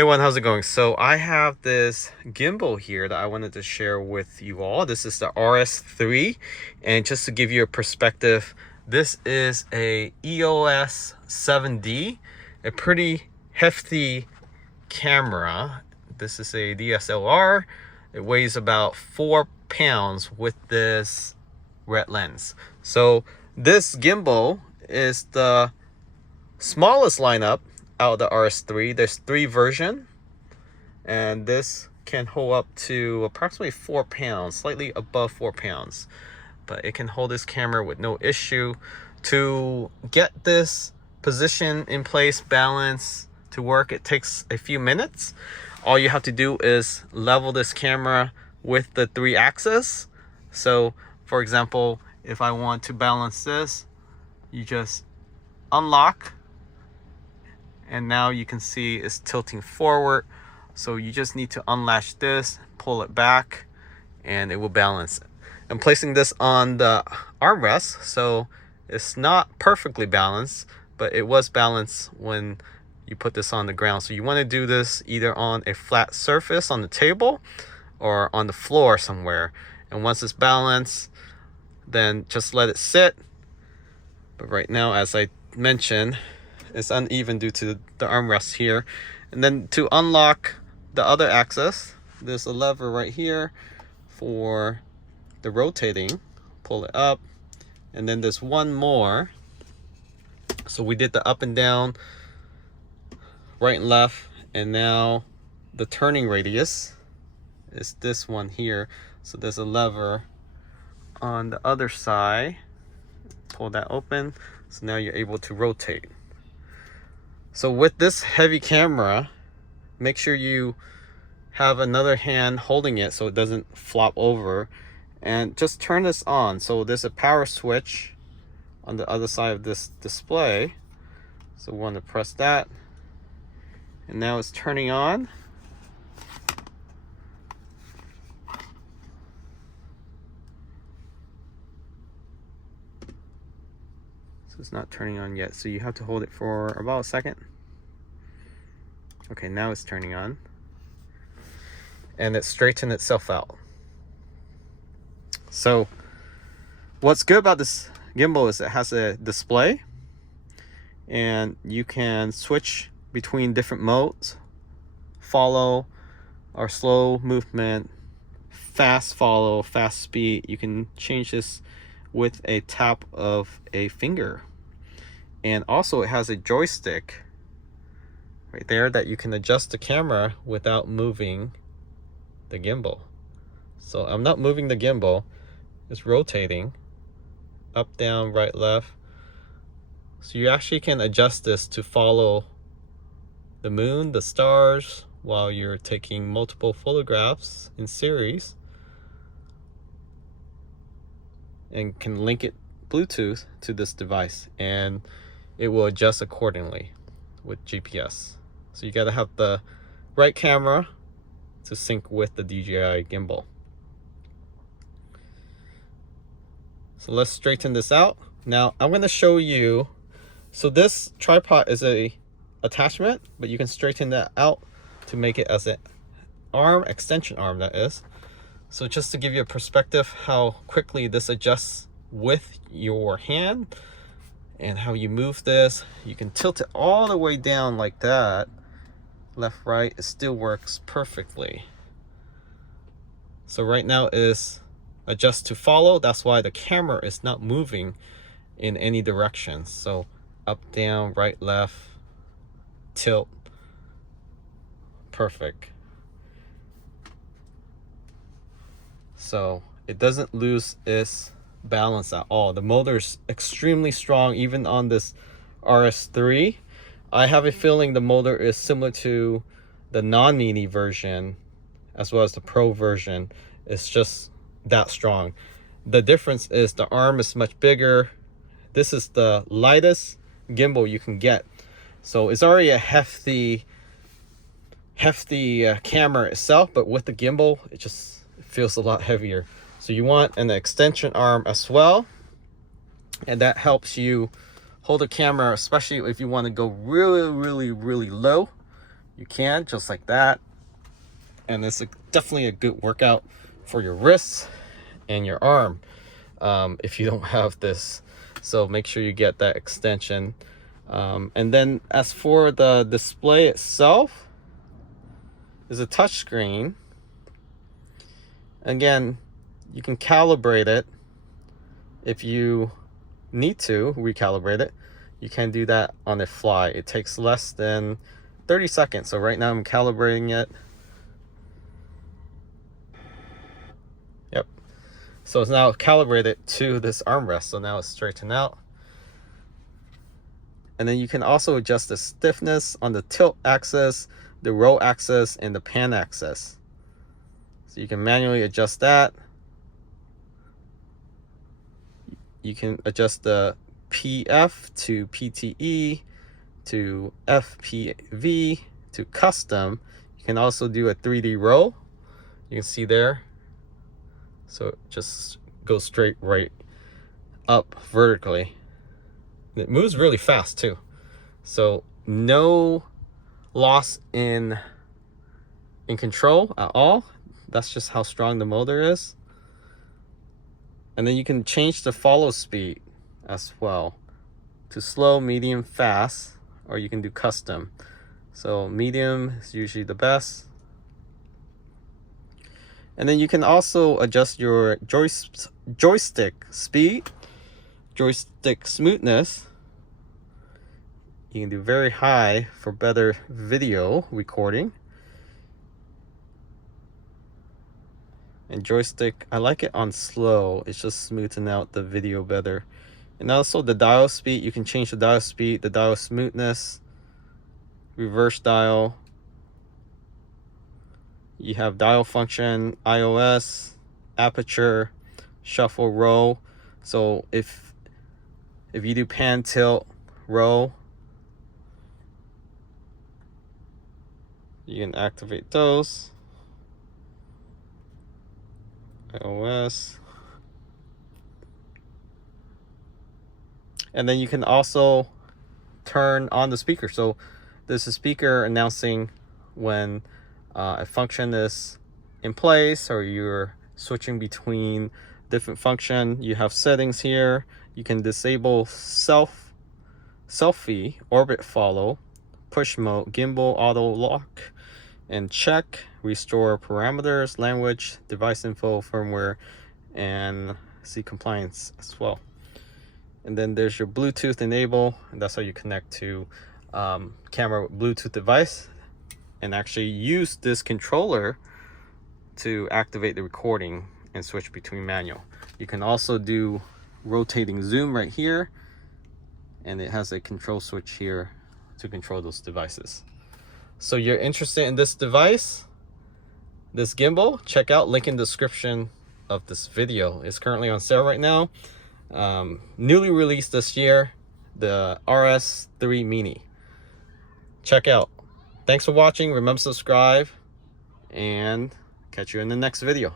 Hey everyone, how's it going? So I have this gimbal here that I wanted to share with you all. This is the RS3, and just to give you a perspective, this is a EOS 7D, a pretty hefty camera. This is a DSLR. It weighs about 4 pounds with this red lens. So this gimbal is the smallest lineup out of the RS3. There's 3 versions, and this can hold up to approximately 4 pounds, slightly above 4 pounds, but it can hold this camera with no issue. To get this position in place, balance to work, it takes a few minutes. All you have to do is level this camera with the 3 axes. So for example, if I want to balance this, you just unlock, and now you can see it's tilting forward. So you just need to unlatch this, pull it back, and it will balance it. I'm placing this on the armrest, so it's not perfectly balanced, but it was balanced when you put this on the ground. So you want to do this either on a flat surface on the table or on the floor somewhere. And once it's balanced, then just let it sit. But right now, as I mentioned, it's uneven due to the armrest here. And then to unlock the other axis, there's a lever right here for the rotating. Pull it up, and then there's one more. So we did the up and down, right and left, and now the turning radius is this one here. So there's a lever on the other side. Pull that open, so now you're able to rotate. So with this heavy camera, make sure you have another hand holding it so it doesn't flop over, and just turn this on. So there's a power switch on the other side of this display, so we want to press that, and now it's turning on. It's not turning on yet, so you have to hold it for about a second. Okay, now it's turning on, and it straightened itself out. So what's good about this gimbal is it has a display, and you can switch between different modes: follow or slow movement, fast follow, fast speed. You can change this with a tap of a finger. And also it has a joystick right there that you can adjust the camera without moving the gimbal. So I'm not moving the gimbal, it's rotating up, down, right, left. So you actually can adjust this to follow the moon, the stars, while you're taking multiple photographs in series, and can link it Bluetooth to this device, and it will adjust accordingly with GPS. So you got to have the right camera to sync with the DJI gimbal. So let's straighten this out. Now I'm going to show you. So this tripod is a attachment, but you can straighten that out to make it as an arm, extension arm, that is. So just to give you a perspective how quickly this adjusts with your hand and how you move this, you can tilt it all the way down like that, left, right. It still works perfectly. So right now is adjust to follow. That's why the camera is not moving in any direction. So up, down, right, left, tilt, perfect. So it doesn't lose its balance at all. The motor is extremely strong, even on this RS3. I have a feeling the motor is similar to the non-mini version as well as the Pro version. It's just that strong. The difference is the arm is much bigger. This is the lightest gimbal you can get, so it's already a hefty camera itself, but with the gimbal it just feels a lot heavier. So you want an extension arm as well, and that helps you hold the camera, especially if you want to go really low. you can, just like that. And it's definitely a good workout for your wrists and your arm if you don't have this. So make sure you get that extension. And then as for the display itself, is a touch screen. Again, you can calibrate it if you need to recalibrate it. You can do that on the fly. It takes less than 30 seconds. So right now I'm calibrating it. Yep. So it's now calibrated to this armrest. So now it's straightened out. And then you can also adjust the stiffness on the tilt axis, the roll axis, and the pan axis. So you can manually adjust that. You can adjust the PF to PTE to FPV to custom. You can also do a 3D roll. You can see there. So it just goes straight right up vertically. It moves really fast too. So no loss in control at all. That's just how strong the motor is. And then you can change the follow speed as well to slow, medium, fast, or you can do custom. So medium is usually the best. And then you can also adjust your joystick speed, joystick smoothness. You can do very high for better video recording. And joystick, I like it on slow. It's just smoothing out the video better. And also the dial speed, you can change the dial speed, the dial smoothness, reverse dial. You have dial function, iOS, aperture, shuffle, roll. So if you do pan, tilt, roll, you can activate those. iOS. And then you can also turn on the speaker. So there's a speaker announcing when a function is in place or you're switching between different function. You have settings here. You can disable selfie, orbit follow, push mode, gimbal, auto lock, and check, restore parameters, language, device info, firmware, and see compliance as well. And then there's your Bluetooth enable, and that's how you connect to camera Bluetooth device and actually use this controller to activate the recording and switch between manual. You can also do rotating zoom right here, and it has a control switch here to control those devices. So you're interested in this device, this gimbal, check out link in the description of this video. It's currently on sale right now. Newly released this year, the RS3 Mini. Check out. Thanks for watching. Remember to subscribe and catch you in the next video.